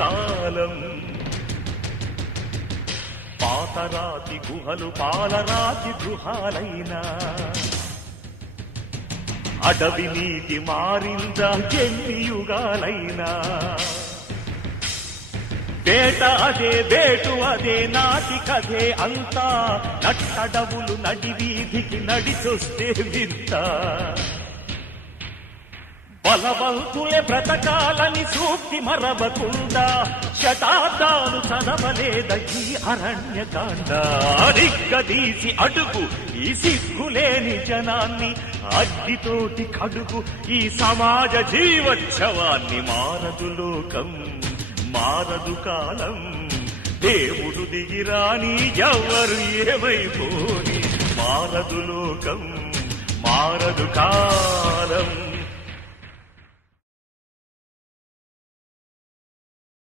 కాలం. పాతరాతి గుహలు పాలరాతి గృహాలైనా అడవి నీటి మారిందా ఎన్ని యుగాలైనా. వేట అదే వేటు అదే నాటి కథే అంతా నట్టడవులు నడివీధికి నడిచొస్తే వింత. బలవంతులే బ్రతకాలని సూక్తి మరవకుండా శతాబ్దాలు చదవలేద ఈ అరణ్యకాండ. అడిగ్గదీసి అడుగు ఈ సిగ్గులేని జనాన్ని, అగ్గితోటి కడుగు ఈ సమాజ జీవోత్సవాన్ని. మారదు లోకం మారదు కాలం, దేవుడు దిగిరాని ఎవరు ఏమైపోని. మారదు లోకం మారదు కాలం.